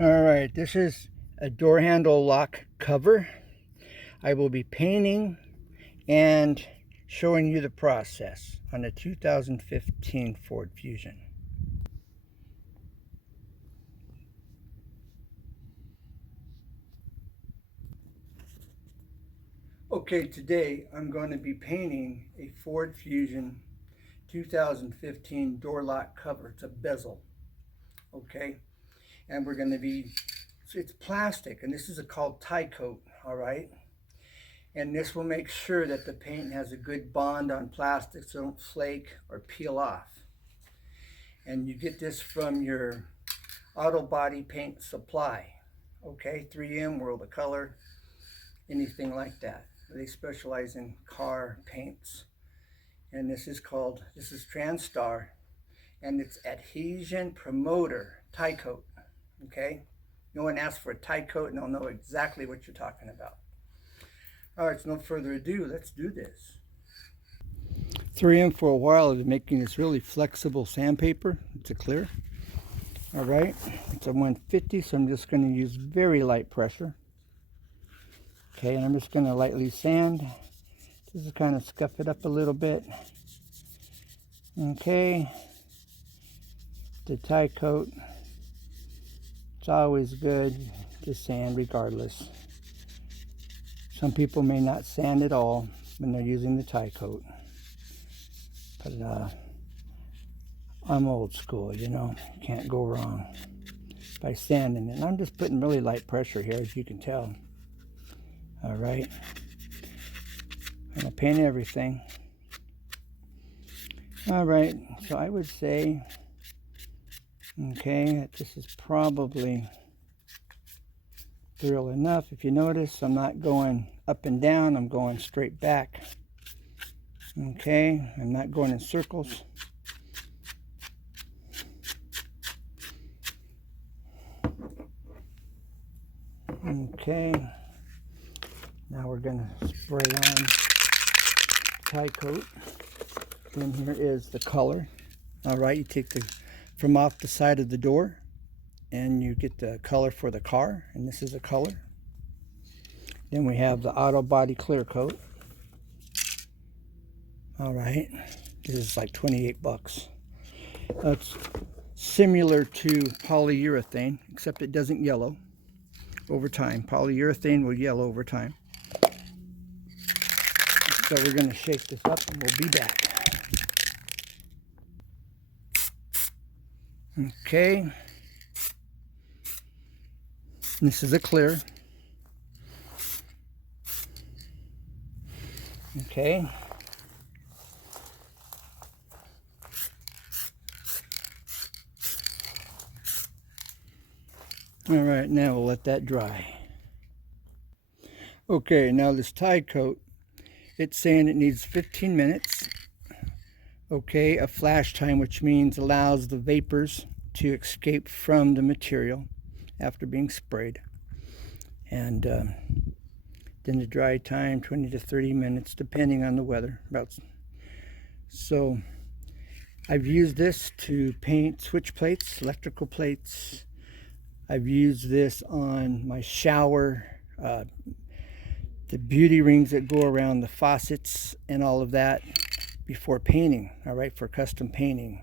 All right, this is a door handle lock cover. I will be painting and showing you the process on a 2015 Ford Fusion. Okay, today I'm going to be painting a Ford Fusion 2015 door lock cover. It's a bezel, okay? And we're going to be, it's plastic, and this is called tie coat, all right? And this will make sure that the paint has a good bond on plastic so it don't flake or peel off. And you get this from your auto body paint supply, okay? 3M, World of Color, anything like that. They specialize in car paints. And this is TranStar, and it's Adhesion Promoter Tie Coat, okay? No one asks for a tie coat and they'll know exactly what you're talking about. All right, so no further ado, let's do this. 3M for a while is making this really flexible sandpaper. It's a clear. All right, it's a 150, so I'm just going to use very light pressure. Okay, and I'm just going to lightly sand. Just kind of scuff it up a little bit. Okay, the tie coat, it's always good to sand regardless. Some people may not sand at all when they're using the tie coat. But I'm old school, you know, can't go wrong by sanding it. And I'm just putting really light pressure here, as you can tell. All right, I'm gonna paint everything. All right, so I would say, okay, that this is probably thorough enough. If you notice, I'm not going up and down, I'm going straight back. Okay, I'm not going in circles. Okay, now we're going to spray on tie coat. Then here is the color. All right, you take from off the side of the door and you get the color for the car, and this is a color. Then we have the auto body clear coat. All right, this is like 28 bucks. It's similar to polyurethane, except it doesn't yellow over time. Polyurethane will yellow over time. So we're going to shake this up and we'll be back. Okay. This is a clear. Okay. All right, now we'll let that dry. Okay, now this tie coat, it's saying it needs 15 minutes. Okay, a flash time, which means allows the vapors to escape from the material after being sprayed. And then the dry time, 20 to 30 minutes, depending on the weather. So I've used this to paint switch plates, electrical plates. I've used this on my shower, the beauty rings that go around the faucets and all of that before painting, all right, for custom painting.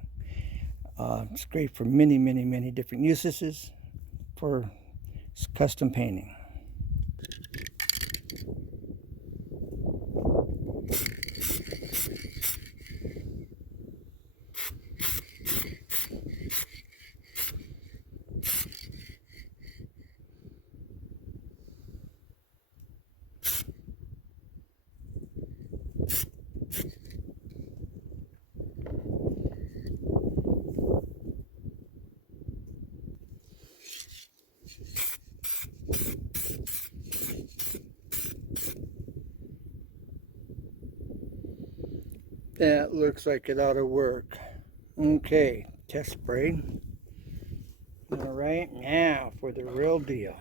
It's great for many, many, many different uses for custom painting. That looks like it ought to work. Okay, test spray. All right, now for the real deal.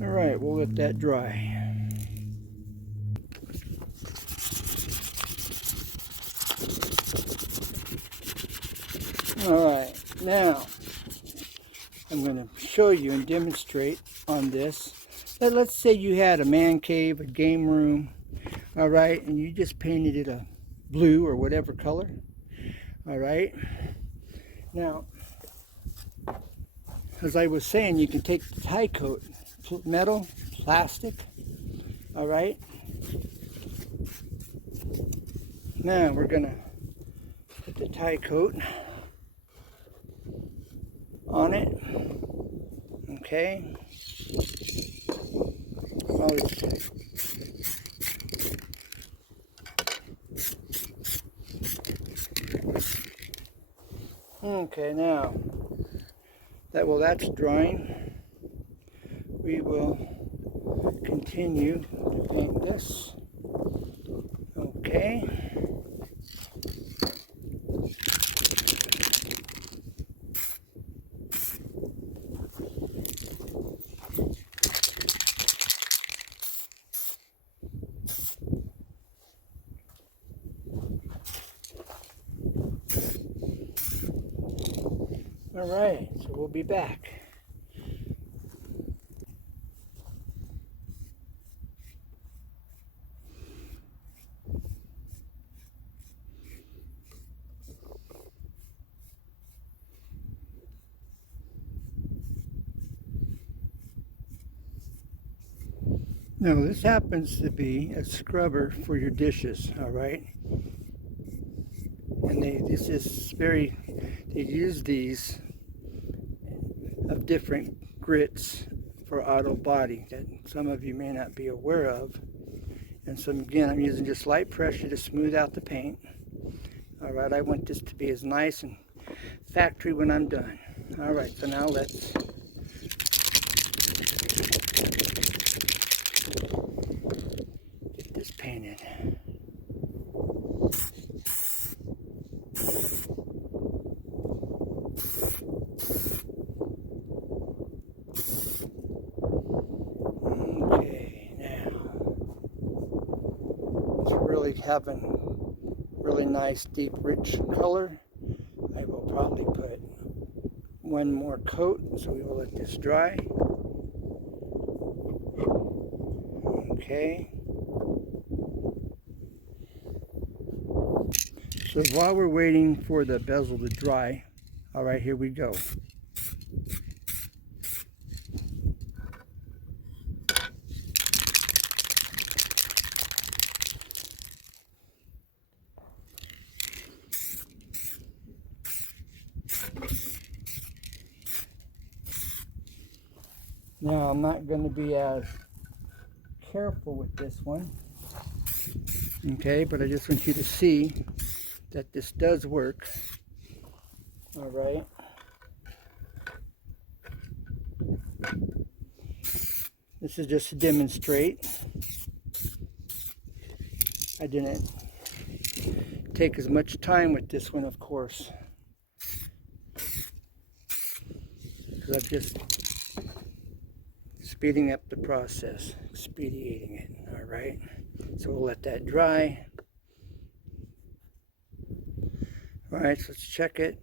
All right, we'll let that dry. All right, now I'm going to show you and demonstrate on this. Let's say you had a man cave, a game room, all right, and you just painted it a blue or whatever color, all right. Now, as I was saying, you can take the tie coat, metal, plastic, all right. Now we're going to put the tie coat on it, okay. Okay, now that's drying. We will continue to paint this. Okay. All right, so we'll be back. Now this happens to be a scrubber for your dishes, all right? And they use these of different grits for auto body that some of you may not be aware of. And so again, I'm using just light pressure to smooth out the paint. All right, I want this to be as nice and factory when I'm done. All right, so now let's get this painted. Okay, now it's really having really nice, deep, rich color. I will probably put one more coat, so we will let this dry. Okay. So while we're waiting for the bezel to dry, all right, here we go. Now I'm not going to be as careful with this one, okay, but I just want you to see that this does work. All right. This is just to demonstrate. I didn't take as much time with this one, of course, because I'm just speeding up the process, expediting it. All right, so we'll let that dry. All right, so let's check it.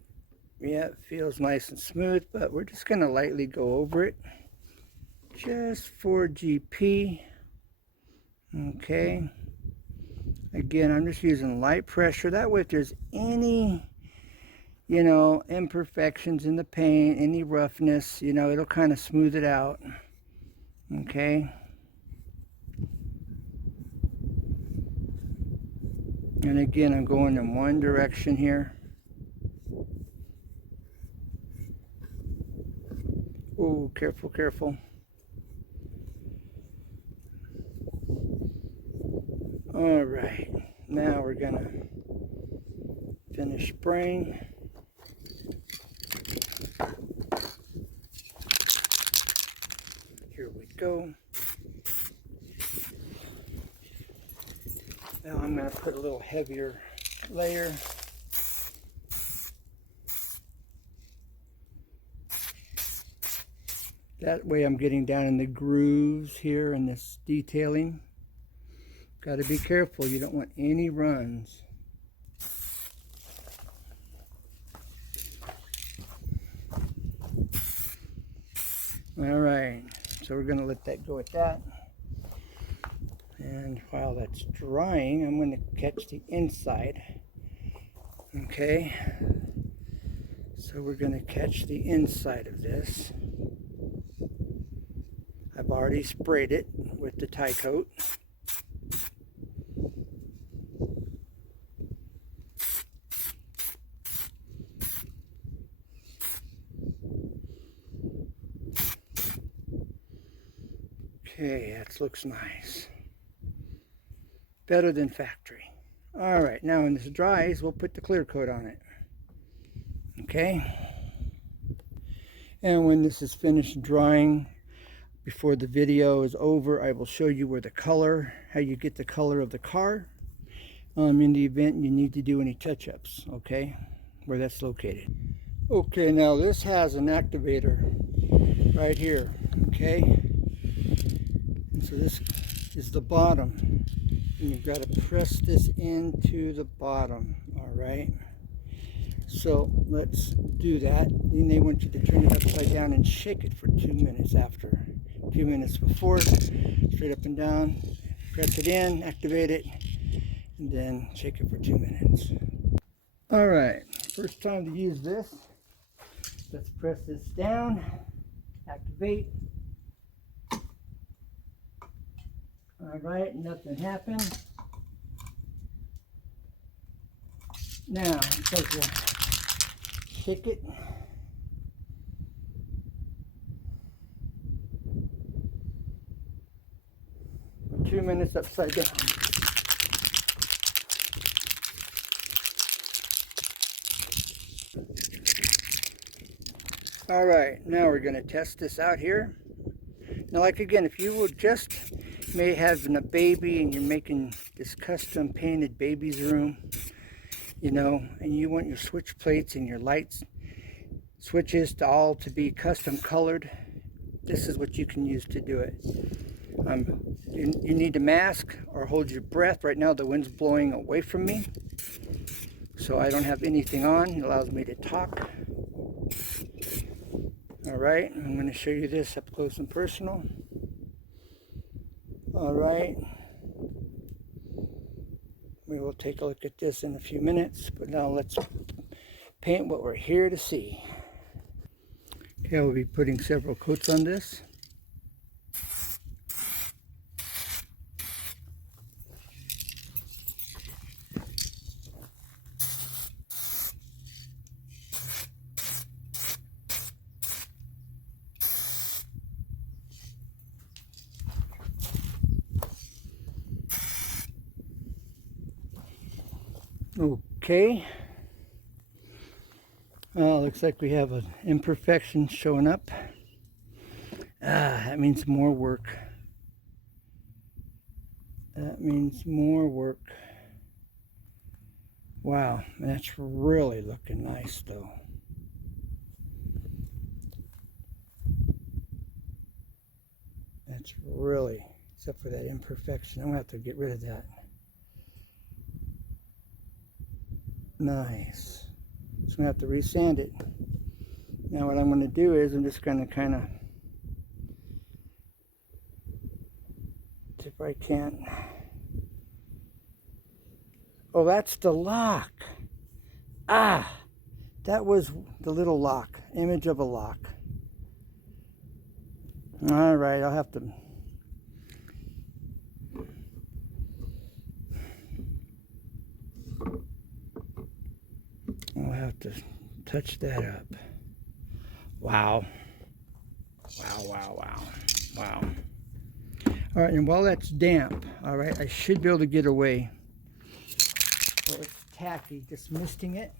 Yeah, it feels nice and smooth, but we're just going to lightly go over it just for GP. Okay, again, I'm just using light pressure. That way, if there's any imperfections in the paint, any roughness, it'll kind of smooth it out. Okay. And again, I'm going in one direction here. Oh, careful, careful. All right, now we're gonna finish spraying. Here we go. Now I'm gonna put a little heavier layer. That way I'm getting down in the grooves here in this detailing. Got to be careful, you don't want any runs. All right, so we're going to let that go at that. And while that's drying, I'm going to catch the inside. Okay, so we're going to catch the inside of this. I've already sprayed it with the tie coat. Okay, that looks nice. Better than factory. All right, now when this dries, we'll put the clear coat on it. Okay. And when this is finished drying, before the video is over, I will show you where the color, how you get the color of the car. In the event you need to do any touch-ups, okay, where that's located. Okay, now this has an activator right here, okay, and so this is the bottom, and you've got to press this into the bottom. All right, so let's do that. Then they want you to turn it upside down and shake it for 2 minutes after. 2 minutes before, straight up and down, press it in, activate it, and then shake it for 2 minutes. All right, first time to use this. Let's press this down, activate. All right, nothing happened. Now, take a shake it. For 2 minutes upside down. All right, now we're going to test this out here. Now, like again, if you will just may have a baby and you're making this custom painted baby's room, you know, and you want your switch plates and your lights switches to all to be custom colored, this is what you can use to do it. You need to mask or hold your breath. Right now the wind's blowing away from me, so I don't have anything on. It allows me to talk. All right, I'm going to show you this up close and personal. All right, we will take a look at this in a few minutes, but now let's paint what we're here to see. Okay, we'll be putting several coats on this. Okay, looks like we have an imperfection showing up. That means more work. That means more work. Wow, that's really looking nice though. That's really, except for that imperfection. I'm gonna have to get rid of that. Nice. So I'm gonna have to resand it. Now what I'm gonna do is I'm just gonna kind of, if I can't. Oh, that's the lock. Ah, that was the little lock, image of a lock. All right, I'll have to. I'll have to touch that up. Wow. Wow, wow, wow, wow. All right, and while that's damp, all right, I should be able to get away. Oh, it's tacky, just misting it.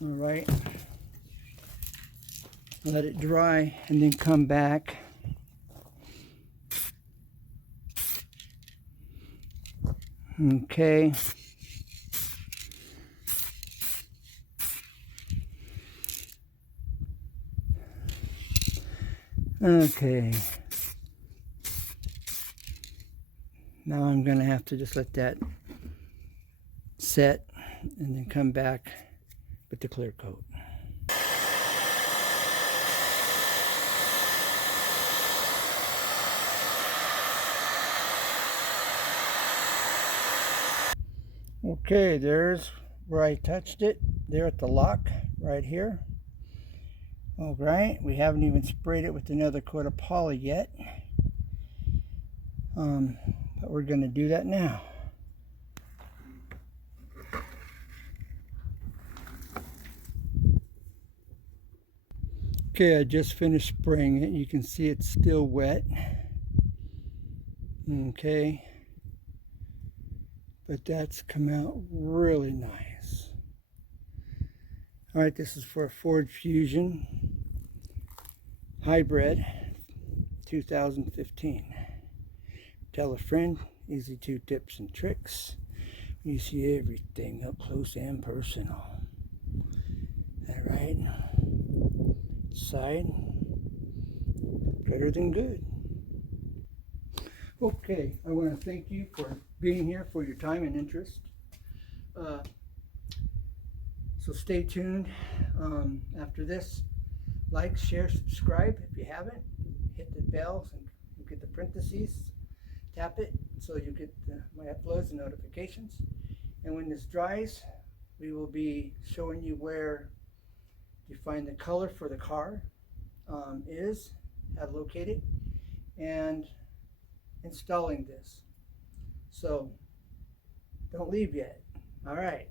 All right. Let it dry and then come back. Okay. Okay. Now I'm going to have to just let that set and then come back with the clear coat. Okay, there's where I touched it, there at the lock, right here. All right, we haven't even sprayed it with another coat of poly yet. But we're going to do that now. Okay, I just finished spraying it. You can see it's still wet. Okay. But that's come out really nice. All right, this is for a Ford Fusion Hybrid 2015. Tell a friend, easy 2 tips and tricks. You see everything up close and personal. All right, side, better than good. Okay, I want to thank you for being here, for your time and interest. So stay tuned. After this, like, share, subscribe if you haven't. Hit the bell and you get the parentheses. Tap it so you get my uploads and notifications. And when this dries, we will be showing you where you find the color for the car is, how to locate it, and installing this. So don't leave yet. All right.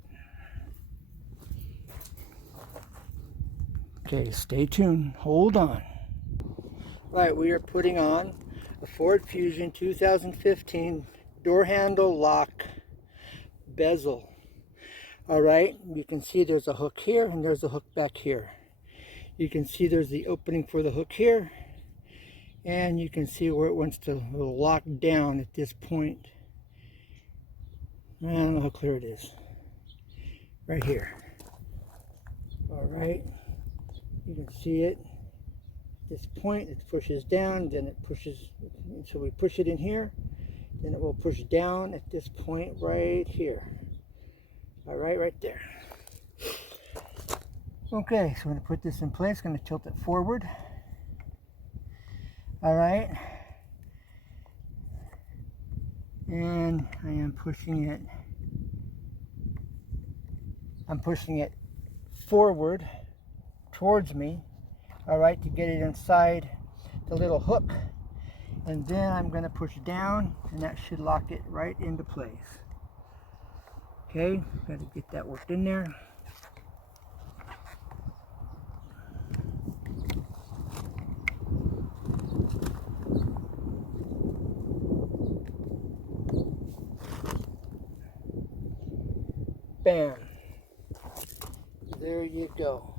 Okay, stay tuned. Hold on. Right, we are putting on a Ford Fusion 2015 door handle lock bezel. All right, you can see there's a hook here and there's a hook back here. You can see there's the opening for the hook here, and you can see where it wants to lock down at this point. I don't know how clear it is. Right here. All right, you can see it. At this point, it pushes down, then it pushes, so we push it in here, then it will push down at this point right here. All right, right there. Okay, so I'm going to put this in place, going to tilt it forward. All right. And I am pushing it. I'm pushing it forward towards me. All right, to get it inside the little hook. And then I'm going to push down, and that should lock it right into place. Okay, got to get that worked in there. Bam. There you go.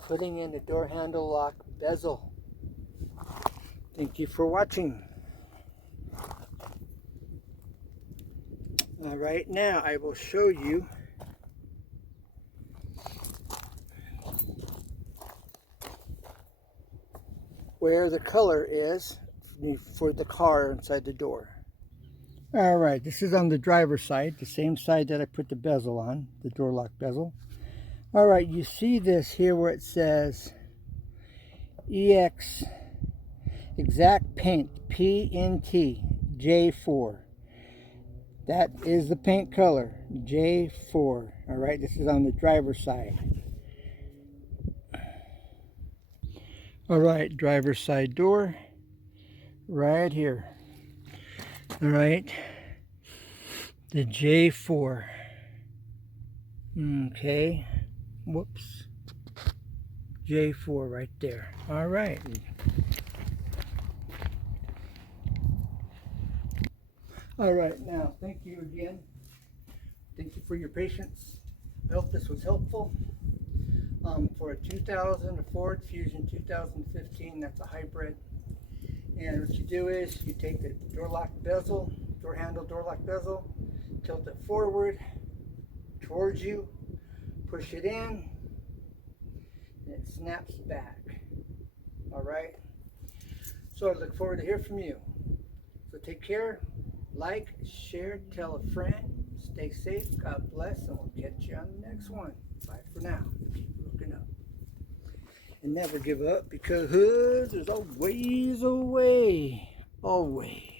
Putting in the door handle lock bezel. Thank you for watching. All right, now I will show you where the color is for the car inside the door. All right, this is on the driver's side, the same side that I put the bezel on, the door lock bezel. All right, you see this here where it says EX Exact Paint PNT J4. That is the paint color, J4. All right, this is on the driver's side. All right, driver's side door, right here. All right, the J4. Okay, whoops. J4 right there. All right. All right, now thank you again. Thank you for your patience. I hope this was helpful. For a 2000 Ford Fusion 2015, that's a hybrid. And what you do is you take the door lock bezel, door handle door lock bezel, tilt it forward towards you, push it in, and it snaps back. All right. So I look forward to hear from you. So take care, like, share, tell a friend, stay safe, God bless, and we'll catch you on the next one. Bye for now. Keep looking up. And never give up, because there's always a way. Always.